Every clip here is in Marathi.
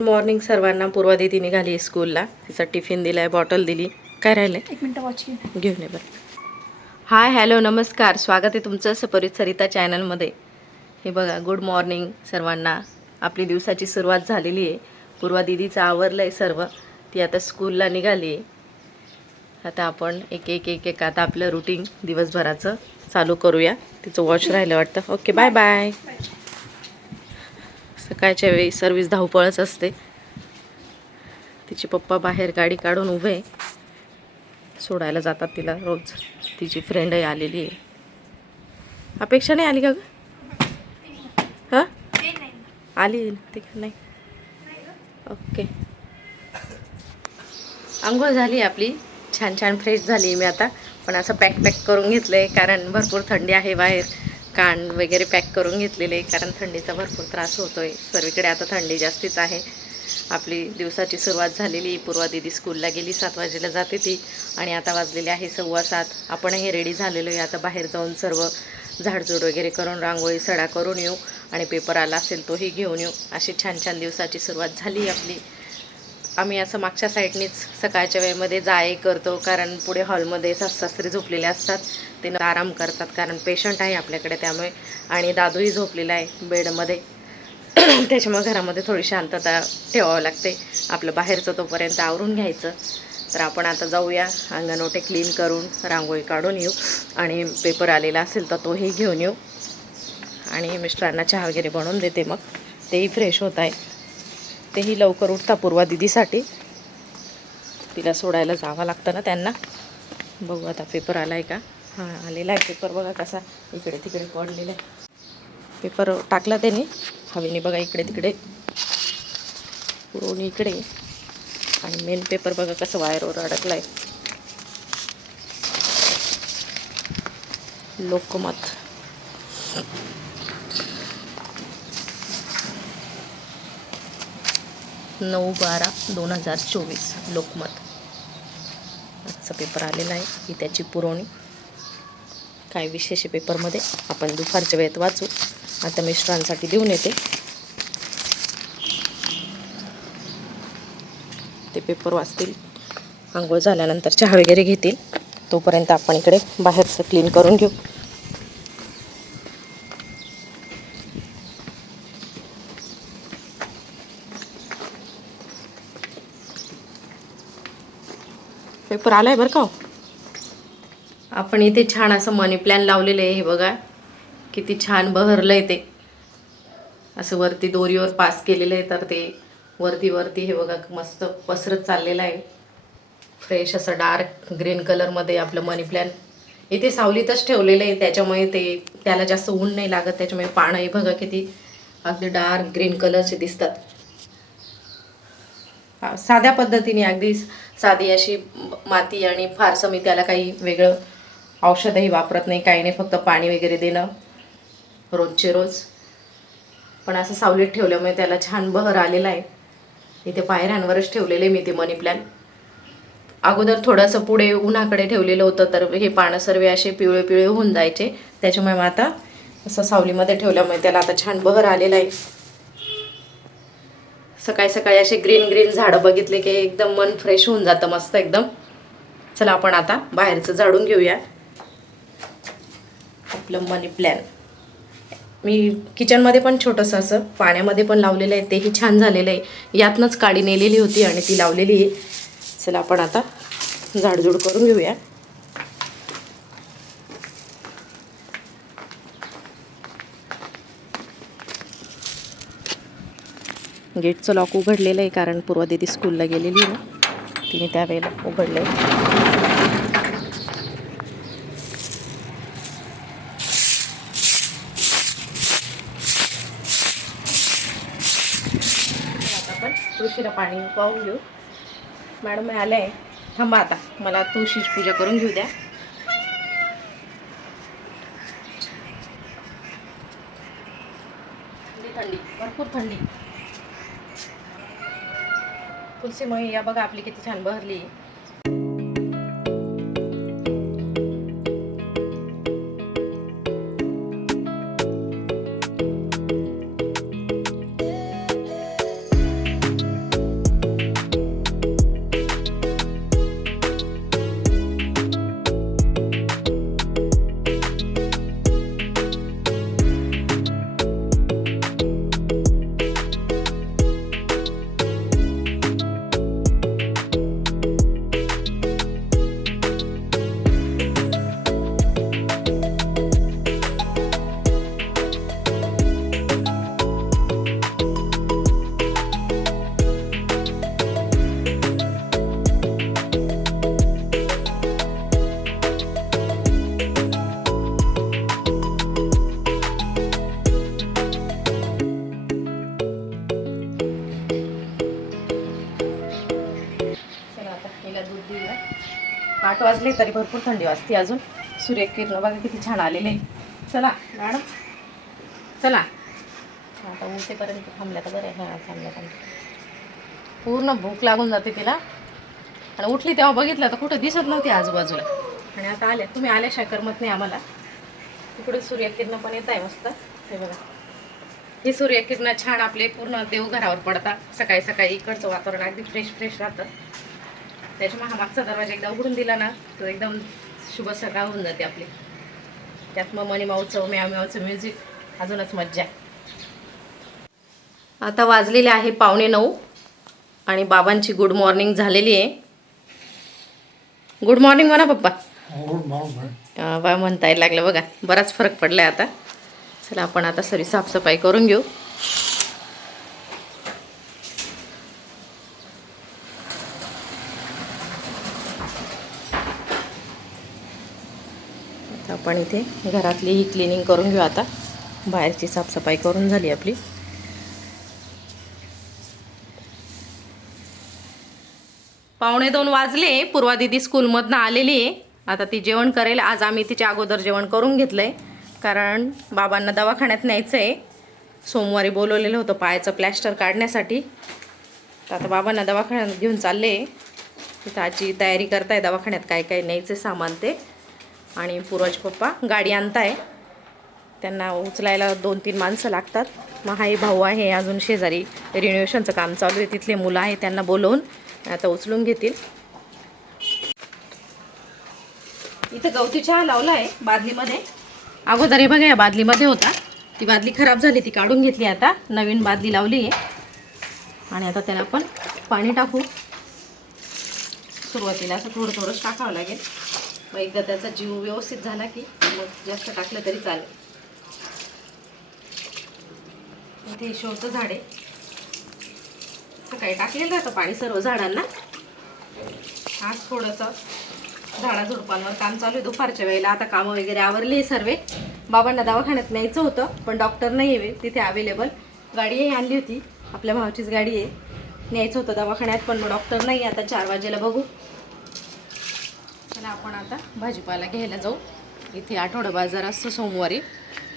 मॉर्निंग सर्वांना पूर्वा दिदी निघाली स्कूलला. तिचा टिफिन दिलाय बॉटल दिली. काय राहिलंय? एक मिनटं वॉच घेऊन घेऊन ये बरं. हाय हॅलो नमस्कार. स्वागत आहे तुमचं सपरित सरिता चॅनलमध्ये. हे बघा गुड मॉर्निंग सर्वांना. आपली दिवसाची सुरुवात झालेली आहे. पूर्वा दिदीचं आवरलं आहे सर्व. ती आता स्कूलला निघाली आहे. आता आपण एक एक एक एक आता आपलं रुटीन दिवसभराचं चालू करूया. तिचं वॉच राहिलं वाटतं. ओके बाय बाय सकाळच्या वेळी सर्विस धावपळच असते. तिचे पप्पा बाहेर गाडी काढून उभे आहे. सोडायला जातात तिला रोज. तिची फ्रेंडही आलेली आहे. अपेक्षा नाही आली का ग? हां? आली ते नाही. ओके. आंघोळ झाली आपली. छान छान फ्रेश झाली मी आता. पण असं पॅक पॅक करून घेतलं आहे कारण भरपूर थंडी आहे बाहेर. कान वगैरे पॅक करून घेतलेले कारण थंडीचा भरपूर त्रास होतो आहे सर्वीकडे आता थंडी जास्तीच आहे. आपली दिवसाची सुरुवात झालेली पूर्वा दिदी स्कूलला गेली सात वाजेला जाते ती आणि आता वाजलेली आहे सव्वा सात. आपणही रेडी झालेलो आहे. आता बाहेर जाऊन सर्व झाडझूड वगैरे करून रांगोळी सडा करून येऊ आणि पेपर आला असेल तोही घेऊन येऊ. अशी छान छान दिवसाची सुरुवात झाली आपली. आम्ही असं मागच्या साईडनीच सकाळच्या वेळेमध्ये जाय करतो कारण पुढे हॉलमध्ये सासरे झोपलेले असतात. ते न आराम करतात कारण पेशंट आहे आपल्याकडे त्यामुळे. आणि दादूही झोपलेला आहे बेडमध्ये. त्याच्यामुळे घरामध्ये थोडी शांतता ठेवावं लागते. आपलं बाहेरचं तोपर्यंत आवरून घ्यायचं. तर आपण आता जाऊया अंगणवटे क्लीन करून रांगोळी काढून येऊ. आणि पेपर आलेला असेल तर तोही घेऊन येऊ. आणि मिस्टरांना चहा वगैरे बनवून देते मग. तेही फ्रेश होत आहे. तेही लवकर उठता पूर्वा दिदीसाठी. तिला सोडायला जावं लागतं ना त्यांना. बघू आता पेपर आला आहे का? हां आलेला आहे पेपर बघा कसा इकडे तिकडे पडलेला आहे. पेपर टाकला त्याने. हवेने बघा इकडे तिकडे. पुरवणी इकडे. आणि मेन पेपर बघा कसं वायरवर अडकला आहे लोकमत. नऊ बारा दोन हजार चोवीस लोकमत. आजचा पेपर आलेला आहे ही त्याची पुरवणी. काय विशेष पेपरमध्ये आपण दुपारच्या वेळेत वाचू. आता मिस्टरांसाठी देऊन येते. ते पेपर वाचतील. आंघोळ झाल्यानंतर चहा वगैरे घेतील. तोपर्यंत आपण इकडे बाहेरचं क्लीन करून घेऊ. पेपर आलाय बरं का हो? आपण इथे छान असं मनी प्लॅन लावलेलं आहे हे बघा. किती छान बहरलं आहे ते. असं वरती दोरीवर पास केलेलं आहे तर ते वरती वरती हे बघा मस्त पसरत चाललेलं आहे. फ्रेश असं डार्क ग्रीन कलरमध्ये आपलं मनी प्लॅन इथे सावलीतच ठेवलेलं आहे त्याच्यामुळे ते त्याला जास्त ऊन नाही लागत त्याच्यामुळे पानंही बघा किती अगदी डार्क ग्रीन कलरचे दिसतात. साध्या पद्धतीने अगदी साधी अशी माती आणि फारसं मी त्याला काही वेगळं औषधही वापरत नाही. काही नाही फक्त पाणी वगैरे देणं रोजचे रोज. पण असं सावलीत ठेवल्यामुळे त्याला छान बहर आलेला आहे. इथे पायऱ्यांवरच ठेवलेले मी ते मनी प्लॅन अगोदर थोडंसं पुढे उन्हाकडे ठेवलेलं होतं तर हे पानं सर्व असे पिवळे पिवळे होऊन जायचे. त्याच्यामुळे मग आता असं सावलीमध्ये ठेवल्यामुळे त्याला आता छान बहर आलेला आहे. सकाळी सकाळी असे ग्रीन ग्रीन झाडं बघितले की एकदम मन फ्रेश होऊन जातं मस्त एकदम. चला आपण आता बाहेरचं झाडून घेऊया. आपलं मनी प्लॅन मी किचनमध्ये पण छोटंसं असं पाण्यामध्ये पण लावलेलं आहे तेही छान झालेलं आहे. यातनंच काडी नेलेली होती आणि ती लावलेली आहे. चला आपण आता झाडझूड करून घेऊया. गेटचं लॉक उघडलेलं आहे कारण पूर्व दिदी स्कूलला गेलेली आहे ना तिने त्यावेळेला उघडलं आहे आता आपण तुळशीला पाणी पाहून घेऊ. मॅडम आले आहे थांबा आता मला तुळशीची पूजा करून घेऊ द्या. थंडी भरपूर थंडी. तुलसीमुळे या बघा आपली किती छान बहरली वाजले तरी भरपूर थंडी वाजते अजून. सूर्यकिरण बघा किती छान आलेले. चला मॅडम. चला. आता उलटेपर्यंत थांबल्या तर बरं आहे. हां थांबल्या थांबल्या. पूर्ण भूक लागून जाते तिला. आणि उठली तेव्हा बघितलं तर कुठं दिसत नव्हती आजूबाजूला. आणि आता आल्या. तुम्ही आल्याशिवाय करमत नाही आम्हाला. तिकडे सूर्यकिरण पण येत आहे मस्त. हे बघा. हे सूर्यकिरण छान आपले पूर्ण देवघरावर पडतात. सकाळी सकाळी इकडचं वातावरण अगदी फ्रेश फ्रेश राहतं. त्याच्यामुळे हा मागचा दरवाजा एकदा उघडून दिला ना तर एकदम शुभ सकाळ होऊन जाते आपली. त्यात मग मनी माऊचं म्याव म्यावचं म्युझिक अजूनच मज्जा. आहे आता वाजलेले आहे पावणे नऊ आणि बाबांची गुड मॉर्निंग झालेली आहे. गुड मॉर्निंग म्हणा पप्पा. बा म्हणता येईल लागलं बघा. बराच फरक पडलाय आता. चला आपण आता सरी साफसफाई करून घेऊ. आता आपण इथे घरातली ही क्लिनिंग करून घेऊ आता. बाहेरची साफसफाई करून झाली आपली. पावणे दोन वाजले. पूर्वा दिदी स्कूलमधनं आलेली आहे. आता ती जेवण करेल. आज आम्ही तिच्या अगोदर जेवण करून घेतलं आहे कारण बाबांना दवाखान्यात न्यायचं आहे सोमवारी बोलवलेलं होतं पायाचं प्लॅस्टर काढण्यासाठी. तर आता बाबांना दवाखान्यात घेऊन चालले. तिथं आजची तयारी करताय. दवाखान्यात काय काय न्यायचं सामान ते. आणि पूर्वज पप्पा गाडी आणताय. त्यांना उचलायला दोन तीन माणसं लागतात. मग हा भाऊ आहे अजून शेजारी रिनोव्हेशनचं काम चालू आहे. तिथले मुलं आहे त्यांना बोलवून आता उचलून घेतील. इथं गवती चहा लावला आहे बादलीमध्ये. अगोदर हे बघा या बादलीमध्ये होता. ती बादली खराब झाली ती काढून घेतली आता. नवीन बादली लावली आहे. आणि आता त्याला आपण पाणी टाकू. सुरुवातीला असं थोडं थोडंच टाकावं लागेल. मग एकदा त्याचा जीव व्यवस्थित झाला की मग जास्त टाकलं तरी चालेल. इथे शोचं झाड आहे. सकाळी टाकलेलं राहतं पाणी सर्व झाडांना. आज थोडंसं झाडाझुडपांवर काम चालू आहे. दुपारच्या वेळेला आता कामं वगैरे आवरली सर्व. बाबांना दवाखान्यात न्यायचं होतं पण डॉक्टर नाही आहे तिथे अवेलेबल गाडीही आणली होती. आपल्या भावाचीच गाडी आहे. न्यायचं होतं दवाखान्यात पण मग डॉक्टर नाही आता चार वाजेला बघू. चला आपण आता भाजीपाला घ्यायला जाऊ. इथे आठवडा बाजार असतो सोमवारी.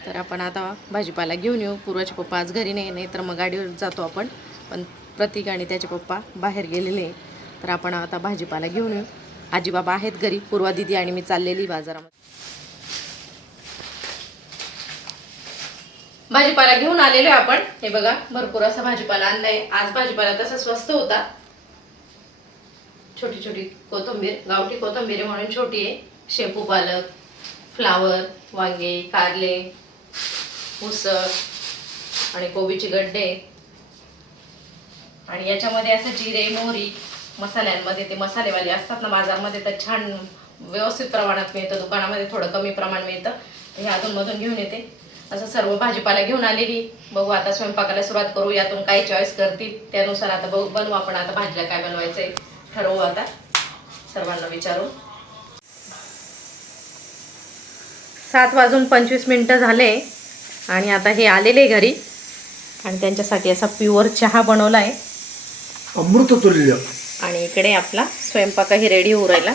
तर आपण आता भाजीपाला घेऊन येऊ. पूर्वाचे पप्पा आज घरी नाही नाही तर मग गाडीवर जातो आपण. पण प्रतीक आणि त्याचे पप्पा बाहेर गेलेले तर आपण आता भाजीपाला घेऊन येऊ. आजी बाबा आहेत घरी. पूर्वा दिदी आणि मी चाललेली बाजारामध्ये. भाजीपाला घेऊन आलेलो आपण. हे बघा भरपूर असा भाजीपाला आणलाय. आज भाजीपाला तसा स्वस्त होता. छोटी छोटी कोथिंबीर गावठी कोथंबीर म्हणून छोटी आहे. शेपू पालक फ्लावर वांगे कारले उसळ आणि कोबीचे गड्डे. आणि याच्यामध्ये असं जिरे मोहरी मसाल्यांमध्ये ते मसालेवाले असतात ना बाजारमध्ये तर छान व्यवस्थित प्रमाणात मिळतं दुकानामध्ये थोडं कमी प्रमाण मिळतं. हे अधूनमधून घेऊन येते. असं सर्व भाजीपाला घेऊन आलेली. बघू आता स्वयंपाकाला सुरुवात करू यातून काय चॉईस करतील त्यानुसार आता बघू बनवू आपण आता भाजीला काय बनवायचं आहे ठरवू आता सर्वांना विचारू सात वाजून पंचवीस मिनटं झाले आणि आता हे आलेले घरी. आणि त्यांच्यासाठी असा प्युअर चहा बनवला आहे अमृत तुल्य आणि इकडे आपला स्वयंपाकही रेडी होऊ राहिला.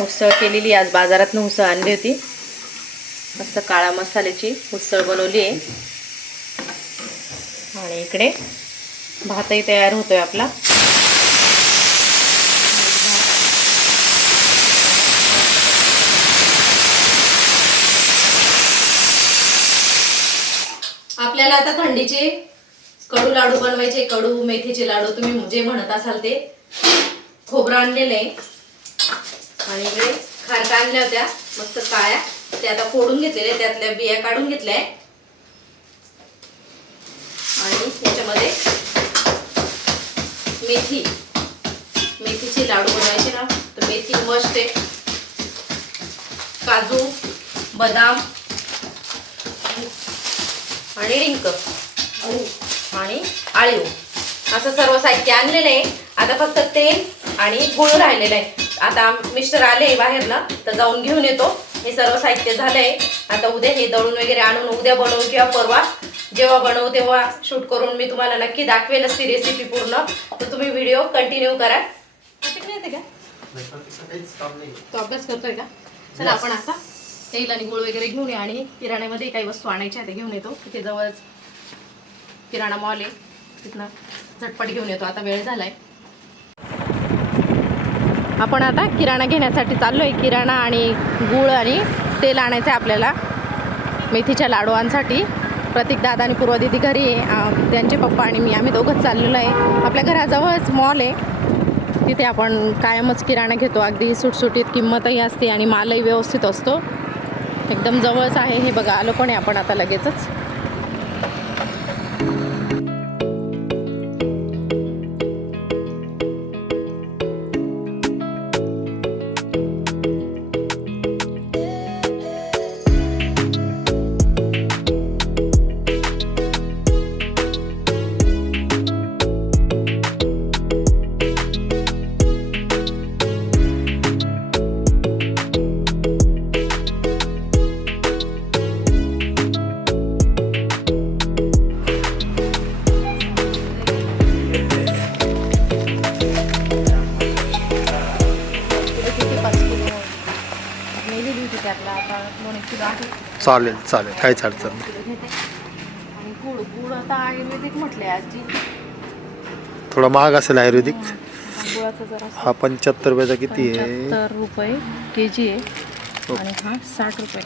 उसळ केलेली आज बाजारातनं उसळ आणली होती. मस्त काळा मसाल्याची उसळ बनवली आहे. आणि इकडे भातही तयार होतोय आपला. आपल्याला आता थंडीचे कडू लाडू बनवायचे कडू मेथीचे लाडू तुम्ही जे म्हणत असाल ते खोबरं आणलेलं. आहे आणि इकडे खारका आणल्या होत्या मस्त काळ्या. त्या आता फोडून घेतलेले त्यातल्या बिया काढून घेतल्या. आणि त्याच्यामध्ये मेथी. मेथीचे लाडू बनवायचे ना तर मेथी मस्त आहे. काजू बदाम आणि डिंक आणि आळीव असं सर्व साहित्य आणलेलं आहे. आता फक्त तेल आणि गुळ राहिलेलं आहे. आता मिस्टर आले बाहेर ना तर जाऊन घेऊन येतो. हे सर्व साहित्य झालंय. आता उद्या हे दळून वगैरे आणून उद्या बनवू किंवा परवा जेव्हा बनवू तेव्हा शूट करून मी तुम्हाला नक्की दाखवेलच ती रेसिपी पूर्ण. तर तुम्ही व्हिडिओ कंटिन्यू करा. येते का? तो अभ्यास करतोय का? चला आपण आता तेल आणि गुळ वगैरे घेऊन ये आणि किराण्यामध्ये काही वस्तू आणायच्या आहेत ते घेऊन येतो. तिथे जवळच किराणा मॉल आहे. तिथनं झटपट घेऊन येतो. आता वेळ झालाय. आपण आता किराणा घेण्यासाठी चाललोय. किराणा आणि गूळ आणि तेल आणायचं आहे आपल्याला मेथीच्या लाडवांसाठी. प्रतीक दादा आणि पूर्वा दिदी घरी आहे. त्यांचे पप्पा आणि मी आम्ही दोघंच चाललेलो आहे. आपल्या घराजवळच मॉल आहे. तिथे आपण कायमच किराणा घेतो. अगदी सुटसुटीत किंमतही असते आणि मालही व्यवस्थित असतो. एकदम जवळच आहे हे बघा आलो पण आहे आपण आता लगेचच. चालेल चालेल. काहीच अडचण नाही. किलो घेते आणि गुळ गुळ आता आयुर्वेदिक म्हटले आजी थोडा महाग असेल आयुर्वेदिक. गुळाचा जरा हा पंच्याहत्तर रुपयाचा किती आहे? पंच्याहत्तर रुपये के जी आहे. हो. आणि हा साठ रुपये.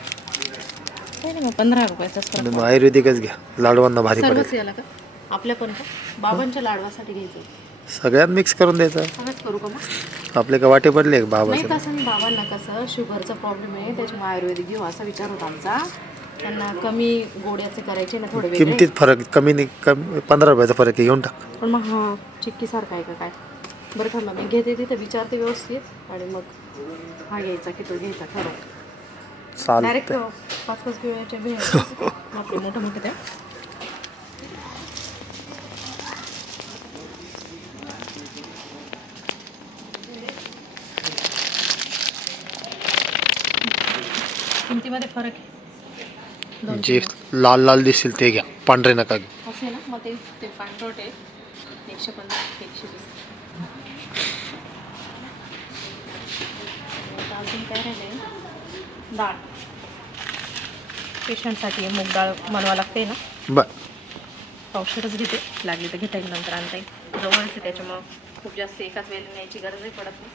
काही नाही मग पंधरा रुपयाचाच फरक मग आयुर्वेदिकच घ्या. लाडवांना भारी सर्वच पडेल याला का? आपल्या पण का? बाबांच्या लाडवासाठी घ्यायचं. सगळ्यात मिक्स करून द्यायचं. सगळंच करू का मग? आपले का वाटे पडले का नाही बाबाचे बाबांना कसं शुगरचा प्रॉब्लेम आहे त्याच्यामुळे आयुर्वेदिक घेऊ असा विचार होता आमचा. त्यांना कमी गोड्याचे करायचे ना थोडे वेगळे. किमतीत फरक कमी नाही कमी पंधरा रुपयाचा फरक आहे घेऊन टाक. पण मग हा चिक्कीसारखा आहे का काय? बरं थांबा मी घेते तिथं विचारते व्यवस्थित. आणि मग हा घ्यायचा की तो घ्यायचा ठरव. डायरेक्ट चालतं पाच पाच किलोचे आहेत. आपले मोठे मोठे ते. किमतीमध्ये फरक आहे. जे. लाल लाल दिसतील ते घ्या. पांढरे नका घेऊ. असे ना? मग ते ते पांढरट आहे. एकशे पन्नास एकशे वीस. आता अजून काय राहिले डाळ पेशंटसाठी मूग डाळ बनवावं लागते ना? बर. पावशेरच घेते. लागली तर घेता येईल नंतर आणता येईल. जवळच त्याच्यामुळं खूप जास्त एकाच वेळेला न्यायची गरजही पडत नाही.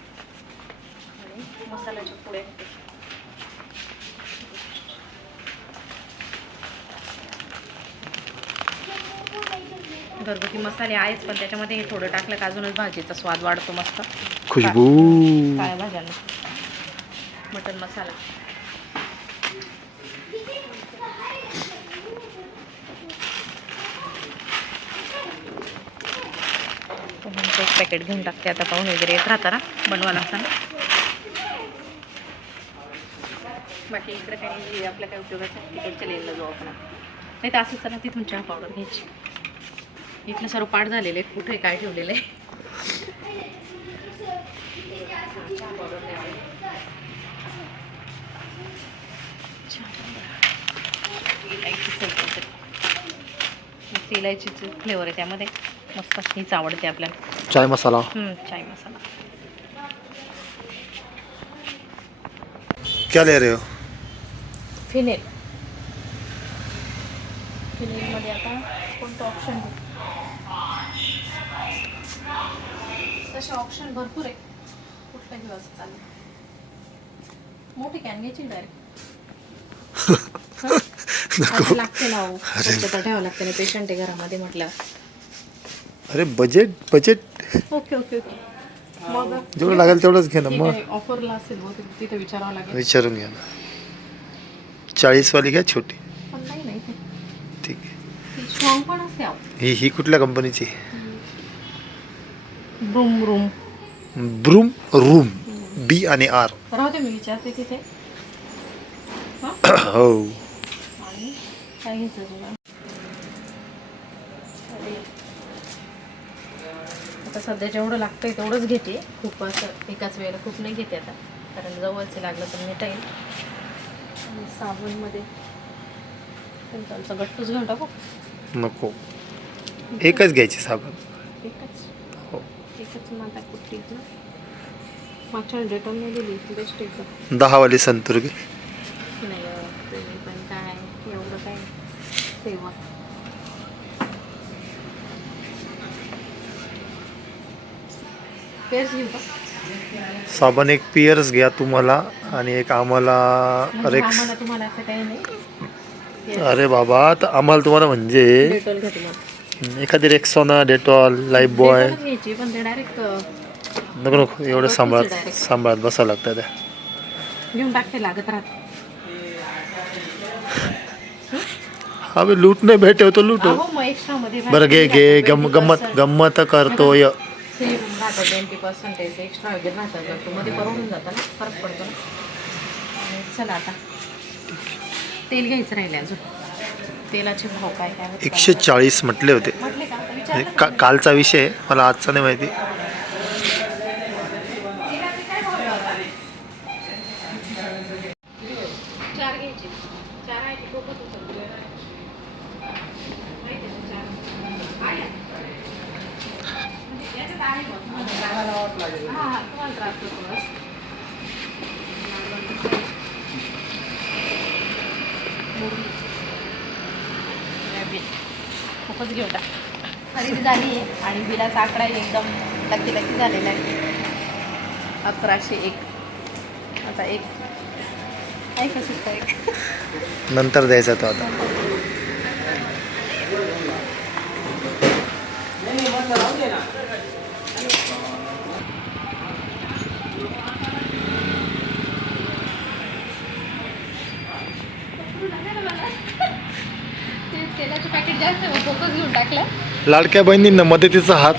आणि मसाल्याच्या पुढे घरगुती मसाले आहेच पण त्याच्यामध्ये हे थोडं टाकलं का अजूनच भाजीचा स्वाद वाढतो मस्त. खुशबू. काळ्या भाज्यांना. मटन मसाला. एक पॅकेट घेऊन टाकते आता पाहून वगैरे येत राहता ना बनवा लागताना बाकी इकडे काही आपल्या काही उपयोगाचं तिकडच्या लेनला जाऊ आपण. नाही तर असंच ना तिथून चहा पावडर घ्यायची. इथलं सर्व पाठ झालेलं आहे कुठे काय ठेवलेलं आहे? इलायचीचं फ्लेवर आहे त्यामध्ये. मस्त हीच आवडते आपल्याला. चाय मसाला. हम्म, चाय मसाला. क्या ले रहे हो? फिनेल फिनेलमध्ये आता कोणतं ऑप्शन तसे ऑप्शन भरपूर आहे कुठलं घेऊ असं चालेल मोठी कॅन घ्यायची डायरेक्ट लागते ना हो. स्वच्छता ठेवावं लागते ना. पेशंट आहे घरामध्ये म्हटलं. अरे budget budget okay okay okay मग जेवढं लागेल तेवढंच घे ना. मग. ऑफरला असेल तिथे विचारावं लागेल. विचारून घ्या ना. चाळीसवाली घ्या छोटी. ठीक. आहे. ही ही कुठल्या कंपनीची room room broom room B आणि आर राहू दे मी विचारते तिथे. हो? आणि काय घ्यायचं तुला? अरे. आता सध्या जेवढं लागतंय तेवढंच घेते. खूप असं एकाच वेळेला खूप नाही घेते आता. कारण जवळचे लागलं तर येईल आणि साबणमध्ये. आमचं गट्टूच घेऊन टाकू. नको. एकच घ्यायची साबण. एकच. माता ना मागच्या दिली बेस्ट एकदम दहावाली संतूर नाही तुम्ही पण काय एवढं काय सेवा साबण एक पियर्स घ्या तुम्हाला आणि एक आम्हाला म्हणजे रेक्स नाही. अरे बाबा तर आम्हाला तुम्हाला म्हणजे एखादी रेक्सॉना डेटॉल लाईफ बॉय. ते नको नको एवढं सांभाळत सांभाळत बसावं लागतं त्या. घेऊन टाकते लागत राहत. हा बे लूट नाही लूट. मग एक्स्ट्रा मध्ये बरं घे घे गम गंमत तू चला आता. तेल घ्यायचं राहिले अजून. तेलाचे भाव काय? काय होते? एकशे चाळीस म्हटले होते. म्हटले का? विचारलं का कालचा विषय आहे. मला आजचा नाही माहिती तेलाचे काय भाव आहे आता? चार घ्यायचे चार आहे की खूपच होतं. माहिती आहे ना, चार. आहे. म्हणजे याच्यात आहे बघ. हा, हा, तुम्हाला त्रास होतो बस. खूपच घेऊ टाक खरेदी झाली आहे आणि बिलाचा आकडा एकदम लकी लकी झालेला आहे. अकराशे एक. आता एक. आहे का सुद्धा एक? नंतर द्यायचा तो आता. ते तेलाचं पॅकेट जास्त आहे फोकस घेऊन टाकलं. लाडक्या बहिणींना मदतीचा हात.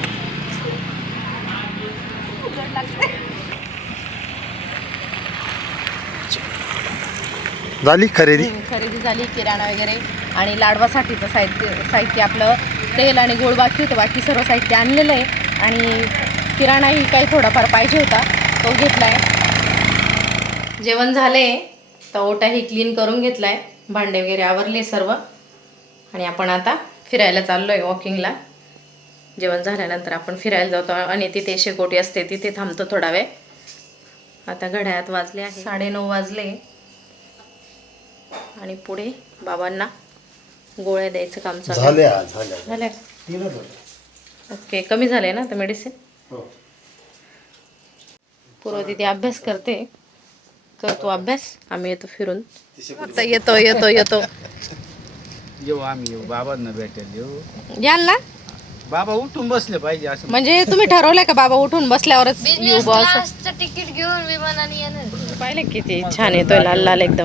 झाली खरेदी? खरेदी झाली किराणा वगैरे आणि लाडवासाठीचं साहित्य साहित्य आपलं तेल आणि गोड बाकी होतं बाकी सर्व साहित्य आणलेलं आहे. आणि किराणाही काही थोडाफार पाहिजे होता तो घेतला आहे जेवण झाले तर ओटाही क्लीन करून घेतला आहे भांडे वगैरे आवरले सर्व. आणि आपण आता फिरायला चाललो आहे वॉकिंगला जेवण झाल्यानंतर आपण फिरायला जातो आणि तिथे शेकोटी असते तिथे थांबतो थोडा वेळ. आता घड्याळात वाजले आहे. साडेनऊ वाजले. आणि पुढे बाबांना गोळ्या द्यायचं काम चालू. झाल्या झाल्या. झाल्या? तीनच होत्या. ओके कमी झाले ना तर मेडिसिन हो. पूर्व तिथे अभ्यास करते. करतो अभ्यास. आम्ही येतो फिरून. आता येतो येतो येतो. येऊ आम्ही येऊ. बाबांना भेटायला येऊ. याल ना बाबा उठून बसले पाहिजे असं. म्हणजे तुम्ही ठरवलंय का बाबा उठून बसल्यावरच येऊ बस? तिकीट घेऊन विमानाने येणार. पाहिले किती छान येतोय लाल लाल एकदम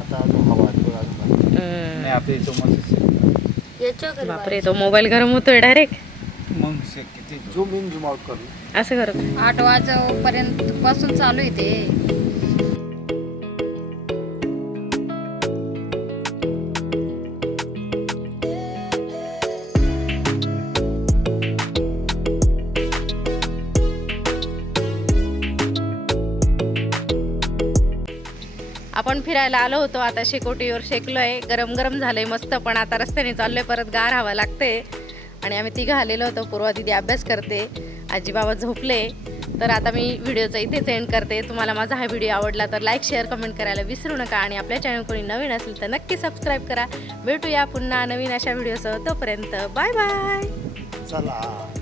आता अजून हवा आहे, थोडं अजून आहे. हम्म. नाही आपल्या इथं बापरे तो मोबाईल गरम होतोय डायरेक्ट मग से किती झूम इन झूम आउट करू. असं करत. आठ वाजेपर्यंत पासून चालू आहे ते. फिरायला आलो होतो. आता शेकोटीवर शेकलोय. गरम गरम झालंय मस्त पण आता रस्त्याने चाललोय परत गार हवा लागते. आणि आम्ही तिघं आलेलो होतो. पूर्वा दिदी अभ्यास करते आजी बाबा झोपले. तर आता मी व्हिडिओचा इथेच एंड करते. तुम्हाला माझा हा व्हिडिओ आवडला तर लाईक शेअर कमेंट करायला विसरू नका. आणि आपल्या चॅनल कोणी नवीन असेल तर नक्की सबस्क्राईब करा. भेटूया पुन्हा नवीन अशा व्हिडिओसह. तोपर्यंत बाय बाय चला.